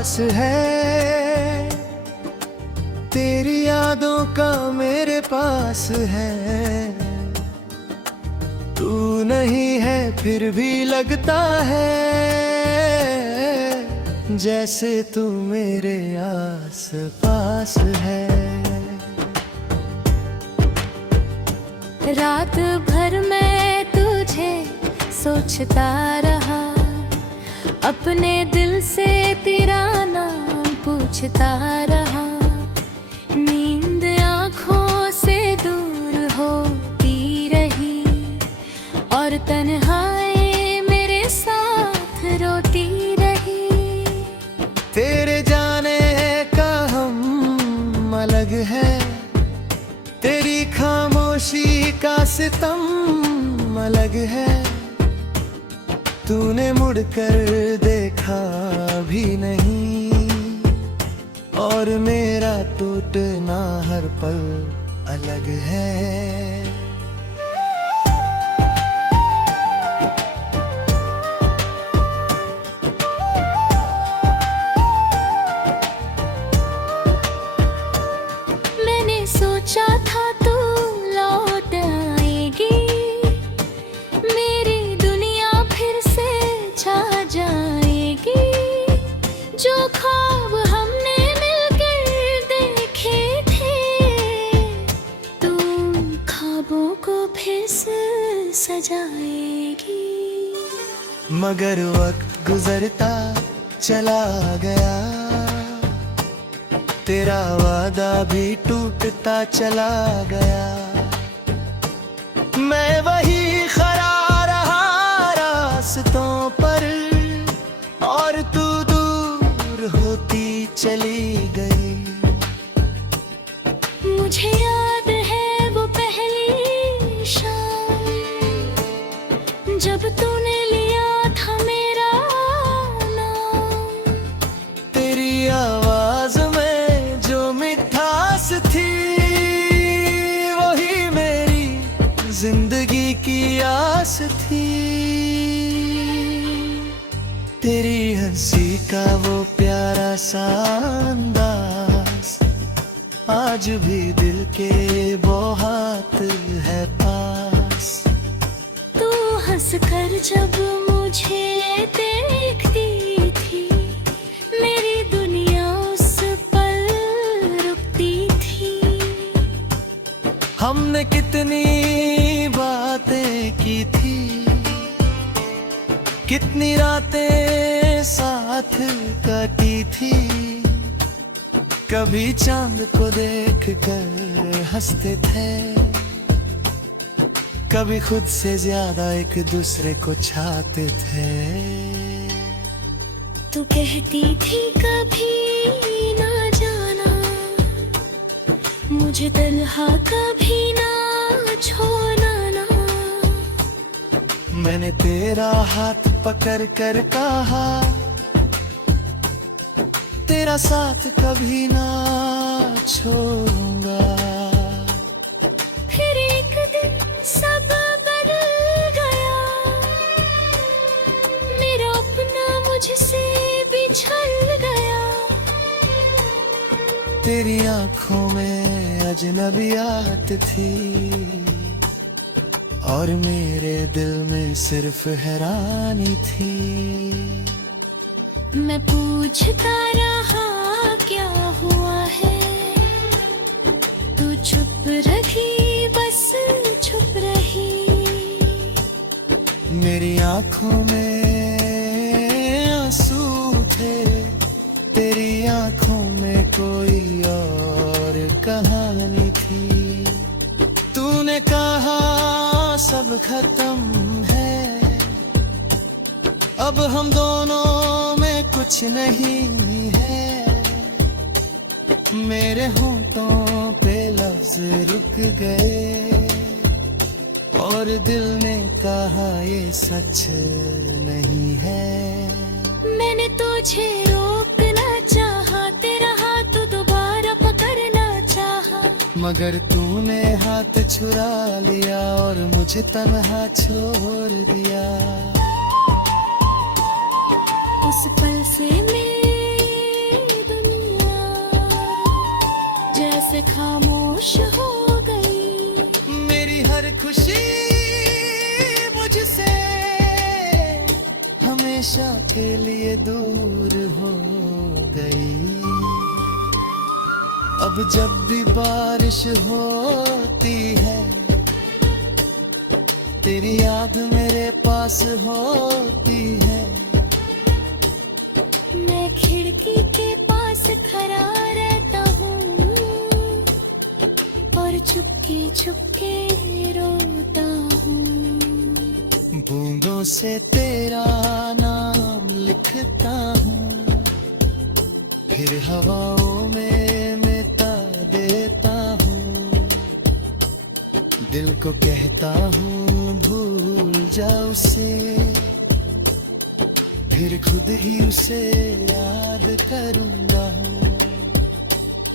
पास है, तेरी यादों का मेरे पास है। तू नहीं है फिर भी लगता है जैसे तू मेरे आस पास है। रात भर मैं तुझे सोचता रहा, अपने दिल से तेरा नाम पूछता रहा। नींद आँखों से दूर होती रही और तन्हाई मेरे साथ रोती रही। तेरे जाने का हम अलग है, तेरी खामोशी का सितम अलग है। तूने मुड़कर देखा भी नहीं और मेरा टूटना हर पल अलग है। मैंने सोचा था तू लौट आएगी, मेरी दुनिया फिर से छा जाएगी। जो ख्वाब हमने मिलकर देखे थे, तू ख्वाबों को फिर से सजाएगी। मगर वक्त गुजरता चला गया, तेरा वादा भी टूटता चला गया। मैं वही खड़ा रहा रास्तों पर और तू दूर होती चली गई। मुझे याद है वो पहली शाम, जब तूने लिया था मेरा नाम। तेरी आवाज में जो मिठास थी, वही मेरी जिंदगी की आस थी। तेरी हंसी का वो प्यारा सा अंदाज आज भी दिल के बहुत है पास। तू हंसकर जब मुझे देखती थी, मेरी दुनिया उस पल रुकती थी। हमने कितनी बातें की थी, कितनी रातें साथ काटी थी। कभी चांद को देख कर हंसते थे, कभी खुद से ज्यादा एक दूसरे को चाहते थे। तू कहती थी कभी ना जाना, मुझे तन्हा कभी ना छोड़ना ना। मैंने तेरा हाथ पकड़ कर कहा, तेरा साथ कभी ना छोड़ूंगा। फिर एक दिन सब बदल गया, मेरा अपना मुझसे बिछड़ गया। तेरी आंखों में अजनबियात थी और मेरे दिल में सिर्फ हैरानी थी। मैं पूछता रहा क्या हुआ है, तू चुप रही, बस चुप रही। मेरी आंखों में आंसू थे, तेरी आंखों में कोई और कहानी थी। तूने कहा सब खत्म है, अब हम दोनों में कुछ नहीं है। मेरे होंठों पे लफ्ज रुक गए और दिल ने कहा ये सच नहीं है। मैंने तुझे रोकना चाहा, तेरा हाथ दोबारा पकड़ना चाहा, मगर तूने हाथ छुरा लिया और मुझे तन्हा छोड़ दिया। उस पल से मेरे बस खामोश हो गई। मेरी हर खुशी मुझसे हमेशा के लिए दूर हो गई। अब जब भी बारिश होती है तेरी याद मेरे पास होती है। मैं खिड़की के पास खड़ा रहता हूँ और चुपके चुपके रोता हूँ। बूंदों से तेरा नाम लिखता हूँ, फिर हवाओं में मिटा देता हूँ। दिल को कहता हूँ भूल जा उसे, फिर खुद ही उसे याद करूँगा हूँ।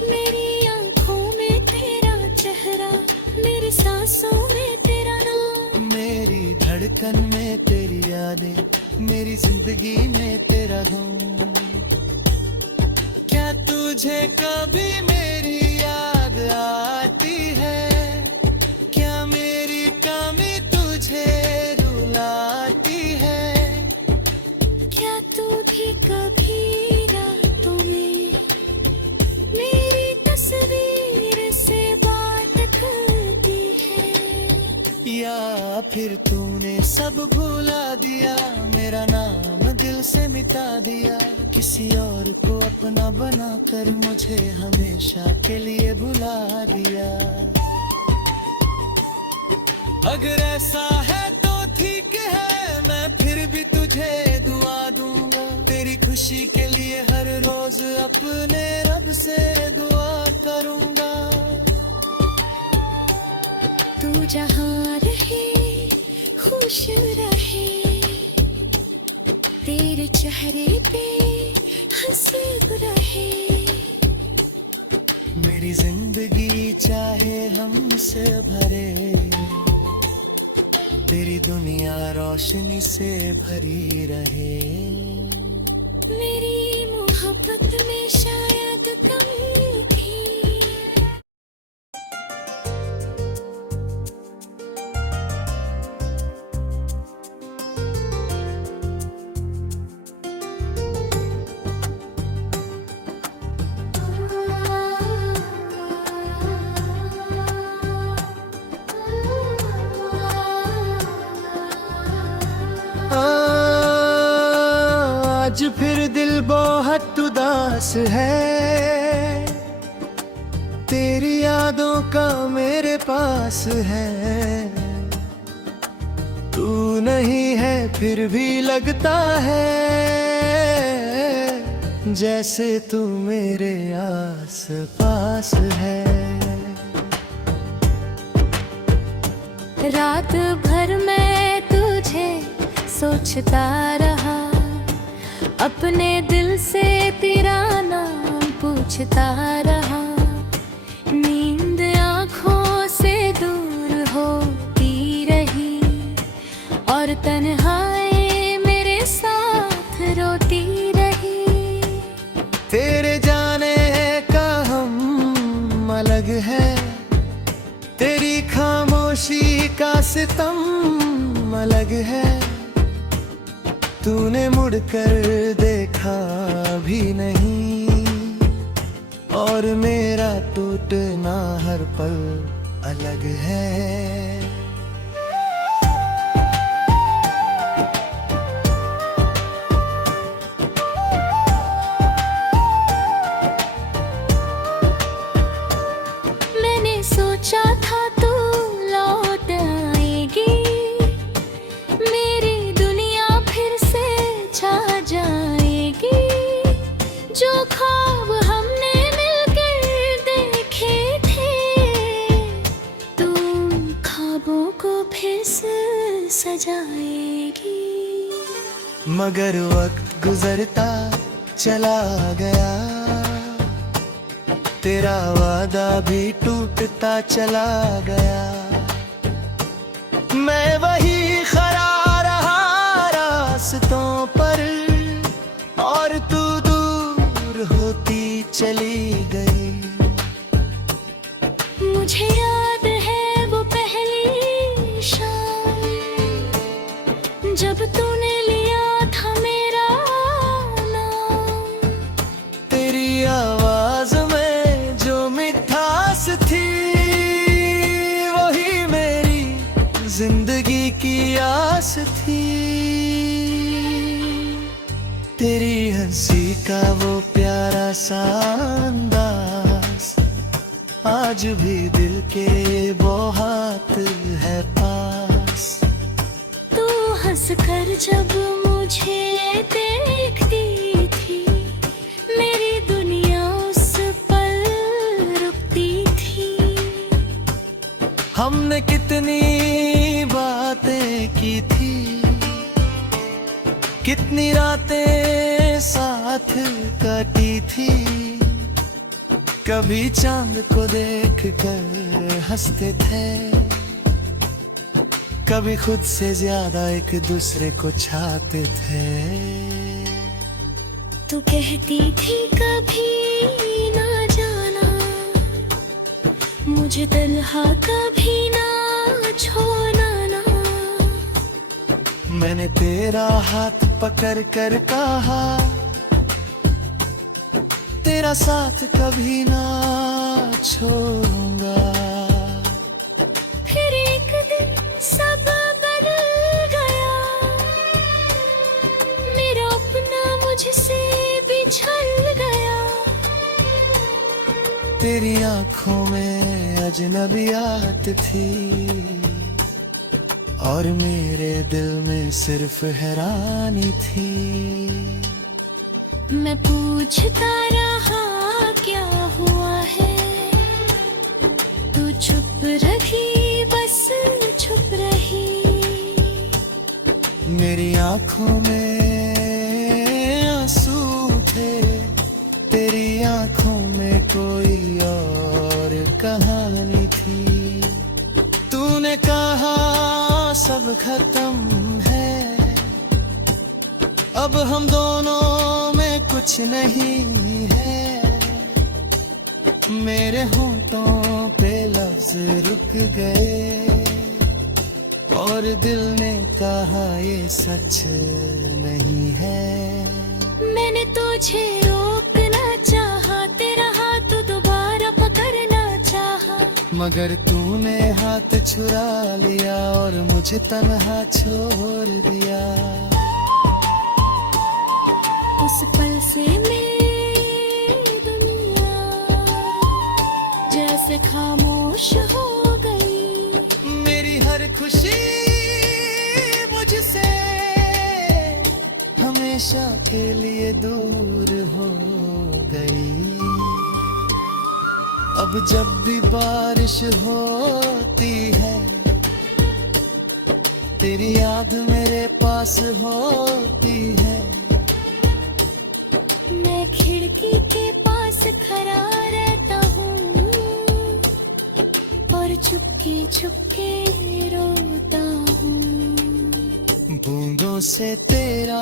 मेरी आंखों में तेरा चेहरा, मेरी सांसों में तेरा नाम, मेरी धड़कन में तेरी यादें, मेरी जिंदगी में तेरा गम। क्या तुझे कभी मेरी याद आती है? क्या मेरी कमी तुझे रुलाती है? क्या तू भी कभी रातों में मेरी तस्वीर से बात करती है? या फिर तूने सब भुला दिया, मेरा नाम दिल से मिटा दिया, किसी और को अपना बनाकर मुझे हमेशा के लिए भुला दिया। अगर ऐसा है तो ठीक है, मैं फिर भी तुझे दुआ दूंगा। तेरी खुशी के लिए हर रोज अपने रब से दुआ करूंगा। तू जहाँ रहे खुश रहे, तेरे चेहरे पे हंसी रहे। मेरी जिंदगी चाहे हमसे भरे, तेरी दुनिया रोशनी से भरी रहे। मेरी मोहब्बत में शायद कमी थी। आज फिर दिल बहुत उदास है, तेरी यादों का मेरे पास है। तू नहीं है फिर भी लगता है जैसे तू मेरे आस पास है। रात भर मैं तुझे सोचता रहा, अपने दिल से तेरा नाम पूछता रहा। नींद आँखों से दूर होती रही और तन्हाई मेरे साथ रोती रही। तेरे जाने का हम अलग है, तेरी खामोशी का सितम अलग है। तूने मुड़कर देखा भी नहीं और मेरा टूटना हर पल अलग है। मैंने सोचा था तू लौट आएगी, मेरी दुनिया फिर से छा जाएगी। जो ख्वाब हमने मिलकर देखे थे, तू ख्वाबों को फिर से सजाएगी। मगर वक्त गुजरता चला गया, तेरा वादा भी टूटता चला गया। मैं वही खड़ा रहा रास्तों पर और तू दूर होती चली गई। मुझे याद है वो पहली शाम, जब तूने लिया था मेरा नाम। तेरी आवाज में जो मिठास थी, वही मेरी जिंदगी की आस थी। तेरी हंसी का वो प्यारा सा अंदाज आज भी दिल के बहुत है पास। तू हंस कर जब मुझे देखती थी, मेरी दुनिया उस पल रुकती थी। हमने कितनी बातें की थी, कितनी रातें साथ कटी थी। कभी चांद को देख कर हंसते थे, कभी खुद से ज्यादा एक दूसरे को चाहते थे। तू कहती थी कभी ना जाना, मुझे तन्हा कभी ना छोड़ना ना। मैंने तेरा हाथ पकड़ कर कहा, तेरा साथ कभी ना छोड़ूंगा। फिर एक दिन सब बदल गया, मेरा अपना मुझसे बिछड़ गया। तेरी आंखों में अजनबियात थी, और मेरे दिल में सिर्फ हैरानी थी। मैं पूछता रहा क्या हुआ है, तू चुप रही, बस चुप रही। मेरी आंखों में आंसू थे, तेरी आंखों में कोई और कहानी थी। तूने कहा सब खत्म है, अब हम दोनों में कुछ नहीं है। मेरे होंठों पे लफ्ज रुक गए, और दिल ने कहा ये सच नहीं है। मैंने तुझे रोकना चाहा, तेरा हाथ दोबारा पकड़ना चाहा, मगर तूने हाथ छुरा लिया और मुझे तन्हा छोड़ दिया। उस पल से मेरी दुनिया जैसे खामोश हो गई। मेरी हर खुशी मुझसे हमेशा के लिए दूर हो गई। अब जब भी बारिश होती है, तेरी याद मेरे पास होती है। मैं खिड़की के पास खड़ा रहता हूँ, और चुपके चुपके रोता हूँ। बूंदों से तेरा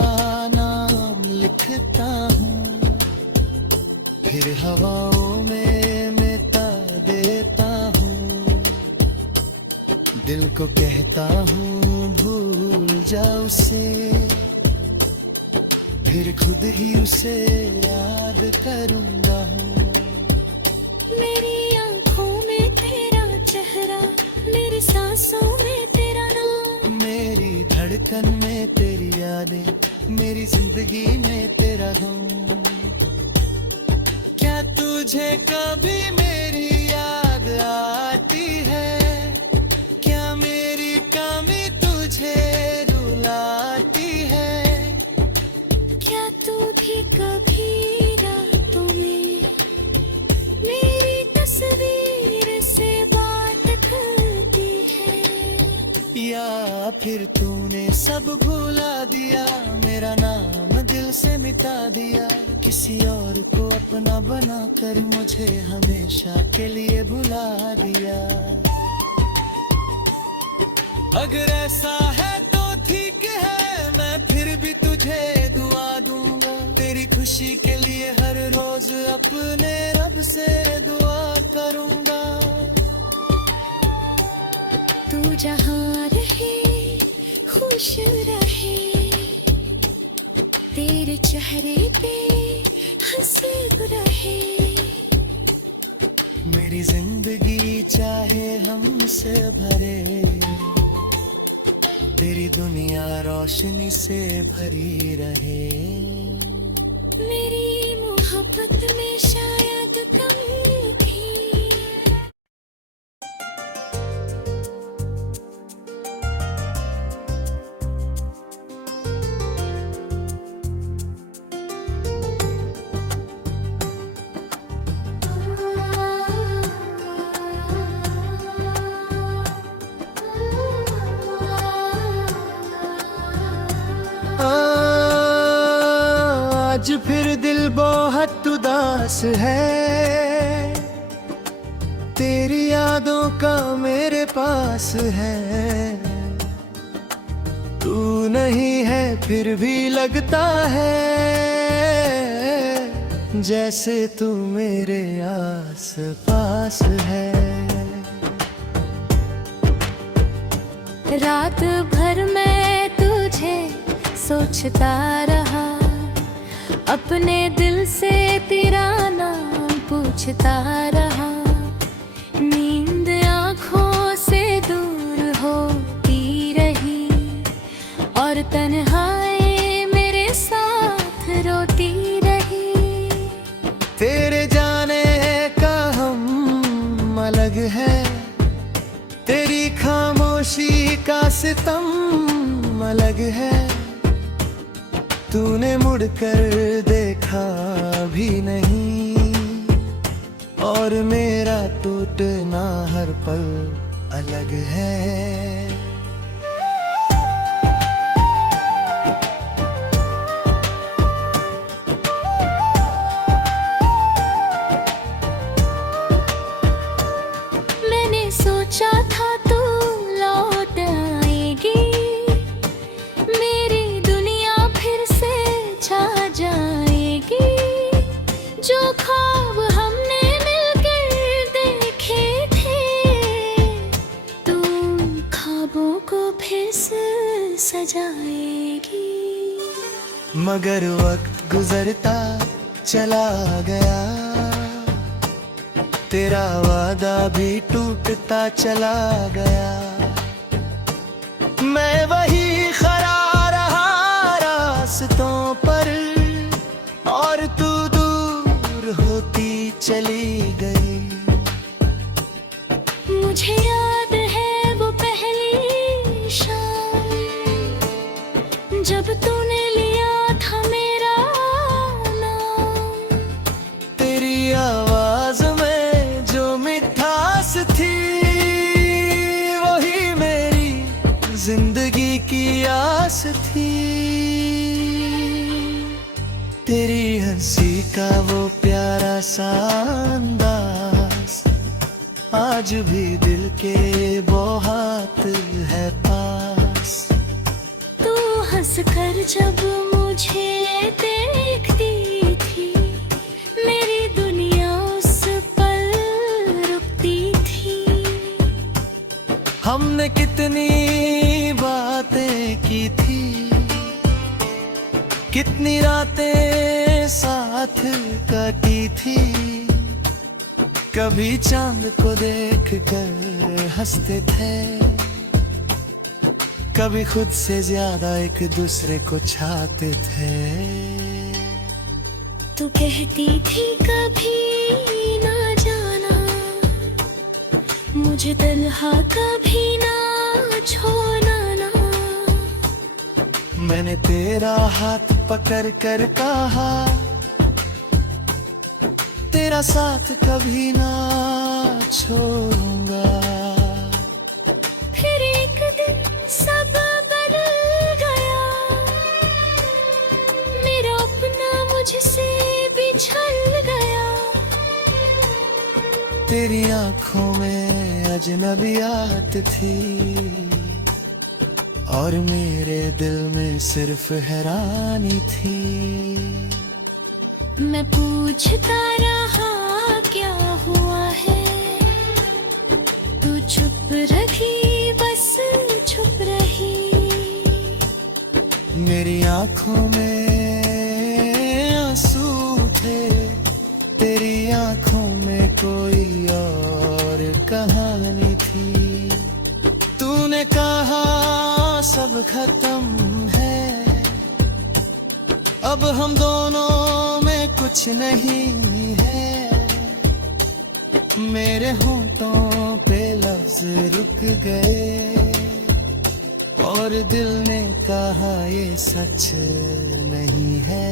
नाम लिखता हूँ, फिर हवाओं में मिटा देता हूँ। दिल को कहता हूँ भूल जा उसे, फिर खुद ही उसे याद करूँगा हूँ। मेरी आंखों में तेरा चेहरा, मेरी सांसों में तेरा नाम, मेरी धड़कन में तेरी यादें, मेरी जिंदगी में तेरा गम। क्या तुझे कभी मेरी याद आती है? क्या मेरी कमी तुझे रुलाती है? क्या तू भी कभी रातों में मेरी तस्वीर से बात करती है? या फिर तूने सब भुला दिया, मेरा नाम दिल से मिटा दिया, किसी और को अपना बनाकर मुझे हमेशा के लिए भुला दिया। अगर ऐसा है तो ठीक है, मैं फिर भी तुझे दुआ दूंगा। तेरी खुशी के लिए हर रोज अपने रब से दुआ करूंगा। जहाँ रहे खुश रहे, तेरे चेहरे पे हंसी रहे। मेरी जिंदगी चाहे हमसे भरे, तेरी दुनिया रोशनी से भरी रहे। मेरी मोहब्बत में शायद कमी थी। आज फिर दिल बहुत उदास है, तेरी यादों का मेरे पास है। तू नहीं है फिर भी लगता है, जैसे तू मेरे आस पास है। रात भर मैं तुझे सोचता रहा, अपने दिल से तेरा नाम पूछता रहा। नींद आँखों से दूर होती रही, और तन्हाई मेरे साथ रोती रही। तेरे जाने का हम अलग है, तेरी खामोशी का सितम अलग है। तूने मुड़कर देखा भी नहीं, और मेरा टूटना हर पल अलग है। मैंने सोचा था तू लौट आएगी, मेरी दुनिया फिर से छा जाएगी। जो ख्वाब हमने मिलकर देखे थे, तू ख्वाबों को फिर से सजाएगी। मगर वक्त गुजरता चला गया, तेरा वादा भी टूटता चला गया। मैं वही खड़ा रहा रास्तों पर, और तू दूर होती चली गई। मुझे याद है वो पहली शाम, जब तूने लिया था मेरा नाम। तेरी आवाज में जो मिठास थी, वही मेरी जिंदगी की आस थी। तेरी हंसी का वो प्यारा सा अंदाज, आज भी दिल के बहुत है पास। तू हंस कर जब मुझे देखती थी, मेरी दुनिया उस पल रुकती थी। हमने कितनी बातें की थी, कितनी रातें साथ काटी थी। कभी चांद को देख कर हंसते थे, कभी खुद से ज्यादा एक दूसरे को चाहते थे। तू कहती थी कभी ना जाना, मुझे तन्हा कभी ना छोड़ना ना। मैंने तेरा हाथ पकड़ कर कहा, तेरा साथ कभी ना छोड़ूंगा। फिर एक दिन सब बदल गया, मेरा अपना मुझसे बिछड़ गया। तेरी आंखों में अजनबियात थी, और मेरे दिल में सिर्फ हैरानी थी। मैं पूछता रहा क्या हुआ है, तू चुप रही बस आंखों में आंसू थे, तेरी आंखों में कोई और कहानी थी। तूने कहा सब खत्म है, अब हम दोनों में कुछ नहीं है। मेरे होंठों पे लफ्ज रुक गए और दिल ने कहा ये सच नहीं है।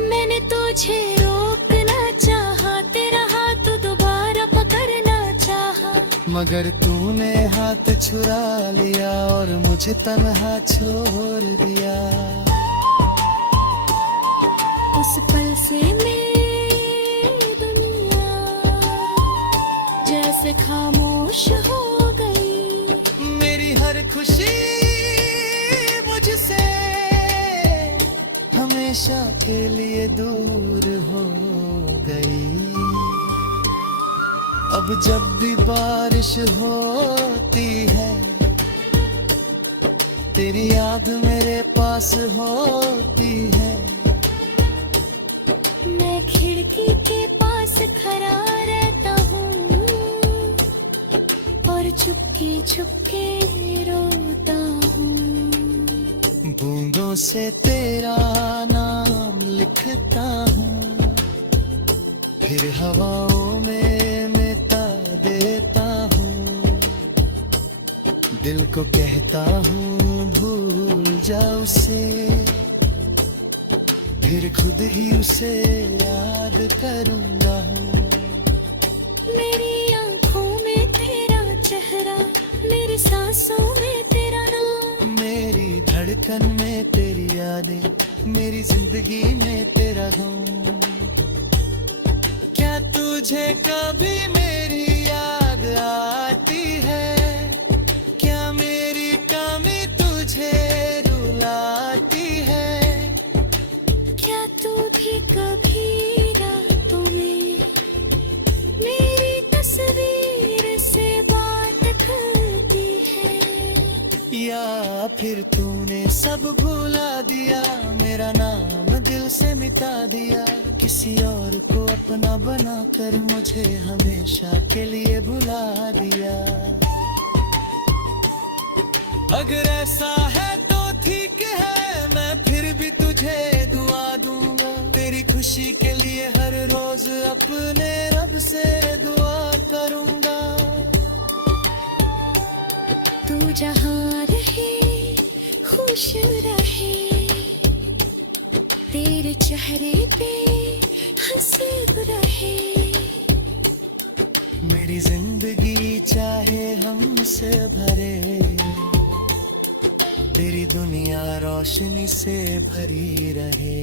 मैंने तुझे रोकना चाहा, तेरा हाथ दोबारा पकड़ना चाहा, मगर तूने हाथ छुरा लिया और मुझे तन्हा छोड़ दिया। उस पल से मेरी दुनिया जैसे खामोश हो गई। मेरी हर खुशी मुझसे हमेशा के लिए दूर हो गई। अब जब भी बारिश होती है, तेरी याद मेरे पास होती है। मैं खिड़की के पास खड़ा रहता हूँ और चुपके चुपके रोता हूँ। बूंदों से तेरा नाम लिखता हूँ, फिर हवाओं में मिटा देता हूँ। दिल को कहता हूँ भूल जा उसे, फिर खुद ही उसे याद करूँगा हूँ। मेरी आंखों में तेरा चेहरा, मेरी सांसों में तेरा नाम, मेरी धड़कन में तेरी यादें, मेरी जिंदगी में तेरा गम। क्या तुझे कभी मेरी याद आती है? क्या मेरी कमी तुझे रुलाती है? क्या तू भी कभी रातों में मेरी तस्वीर से बात करती है? या फिर तूने सब भुला दिया, मेरा नाम दिल से मिटा दिया, किसी और को अपना बनाकर मुझे हमेशा के लिए भुला दिया। अगर ऐसा है तो ठीक है, मैं फिर भी तुझे दुआ दूंगा। तेरी खुशी के लिए हर रोज अपने रब से दुआ करूंगा। तू जहाँ रहे खुश रहे, तेरे चेहरे पे हंसी रहे। मेरी जिंदगी चाहे हमसे भरे, तेरी दुनिया रोशनी से भरी रहे।